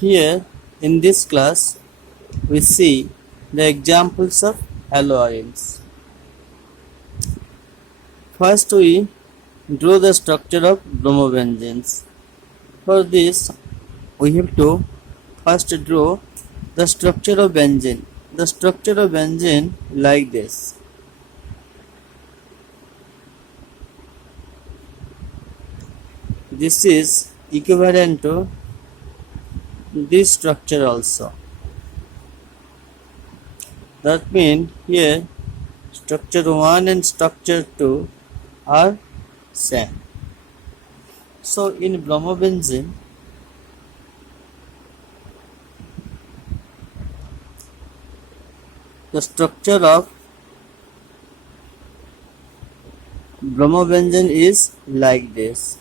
Here in this class we see the examples of haloarenes. First we draw the structure of bromobenzenes. For this we have to first draw the structure of benzene. The structure of benzene like this. This is equivalent to this structure also. That means here structure 1 and structure 2 are same. So in bromobenzene the structure of bromobenzene is like this.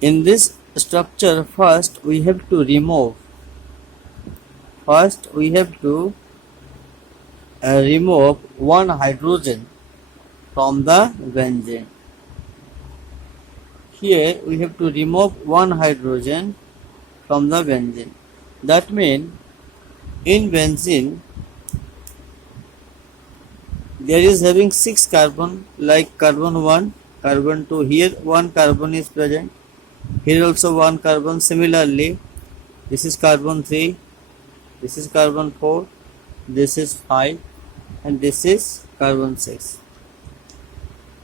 In this structure first we have to remove one hydrogen from the benzene. Here we have to remove one hydrogen from the benzene. That means in benzene there is having 6 carbon, like carbon 1, carbon 2. Here one carbon is present. Here also one carbon. Similarly, this is carbon 3, this is carbon 4, this is 5, and this is carbon 6.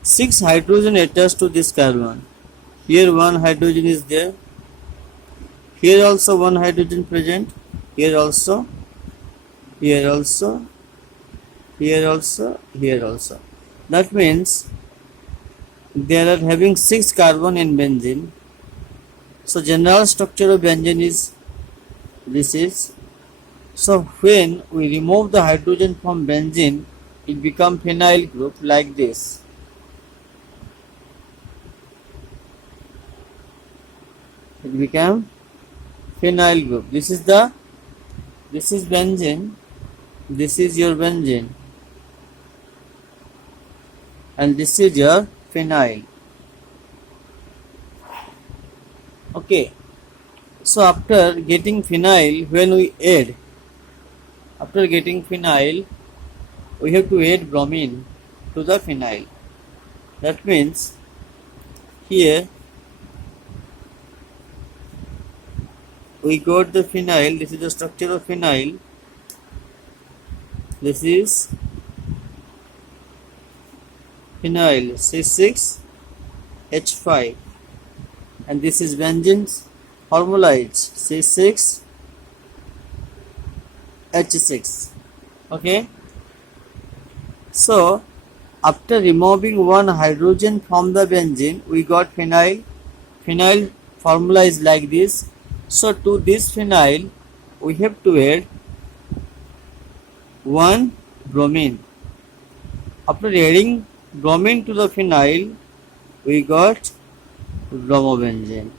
6 hydrogen attached to this carbon. Here one hydrogen is there. Here also one hydrogen present. Here also, here also, here also, here also. That means there are having 6 carbon in benzene. So general structure of benzene is this is. So when we remove the hydrogen from benzene, it becomes phenyl group like this. It become phenyl group. This is benzene. This is your benzene, and this is your phenyl. Okay, so after getting phenyl, when we add, we have to add bromine to the phenyl. That means here we got the phenyl. This is the structure of phenyl. This is phenyl C6H5, and this is benzene's formula C6H6. Okay, so after removing one hydrogen from the benzene, we got phenyl. Phenyl formula is like this. So to this phenyl we have to add one bromine. After adding bromine to the phenyl, we got bromobenzene.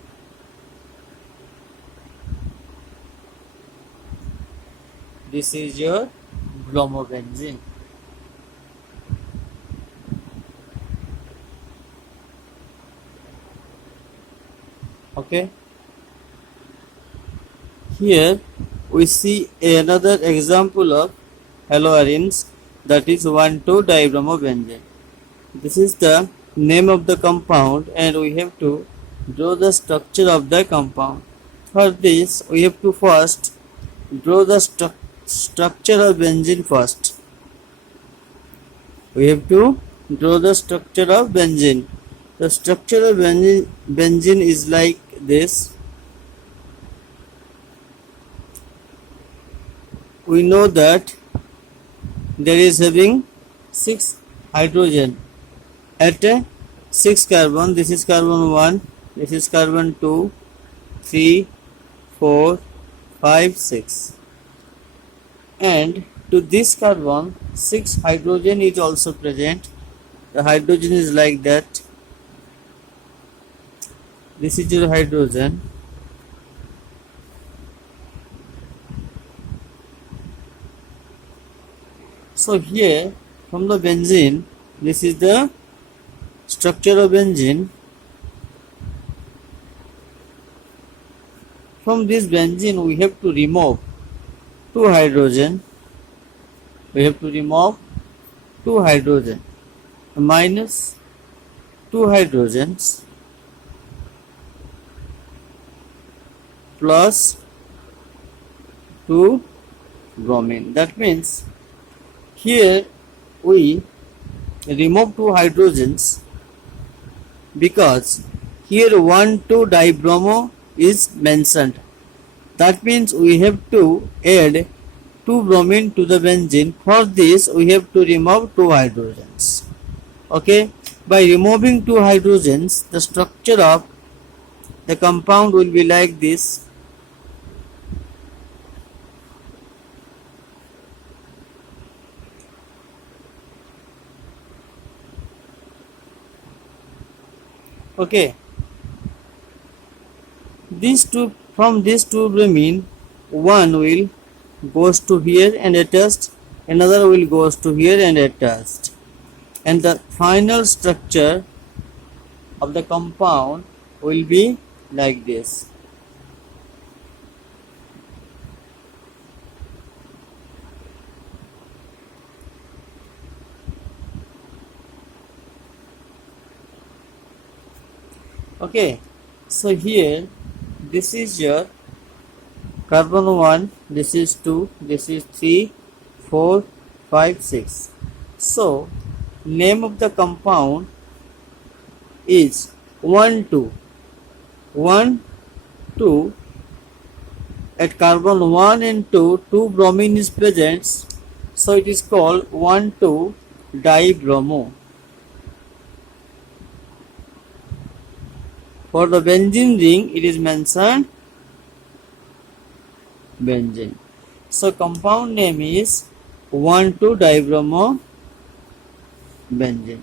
This is your bromobenzene. Okay. Here we see another example of haloarenes, that is 1,2-dibromobenzene. This is the name of the compound, and we have to draw the structure of the compound. For this we have to first draw the structure of benzene first. We have to draw the structure of benzene. The structure of benzene is like this. We know that there is having 6 hydrogen at 6 carbon. This is carbon 1, this is carbon 2, 3, 4, 5, 6. And to this carbon 6 hydrogen is also present. The hydrogen is like that. This is your hydrogen. So here from the benzene, this is the structure of benzene. From this benzene we have to remove two hydrogen. We have to remove two hydrogen minus two hydrogens plus two bromine. That means here we remove two hydrogens because here 1,2 dibromo is mentioned. That means we have to add two bromine to the benzene. For this we have to remove two hydrogens. Okay, by removing two hydrogens, the structure of the compound will be like this. Okay, from these two bromine, one will goes to here and attached, another will goes to here and attached, and the final structure of the compound will be like this. Okay, so here this is your carbon 1, this is 2, this is 3, 4, 5, 6. So name of the compound is 1, 2. 1, 2. At carbon 1 and 2, 2 bromine is present, so it is called 1,2 dibromo. For the benzene ring, it is mentioned benzene. So compound name is 1,2 dibromo benzene.